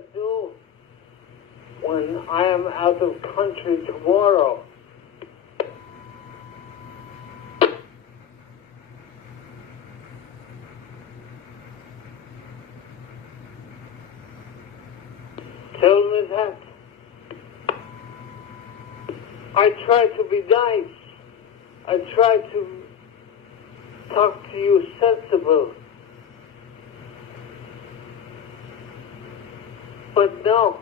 to do when I am out of country tomorrow? Tell me that. I try to be nice. I try to talk to you sensible. But no.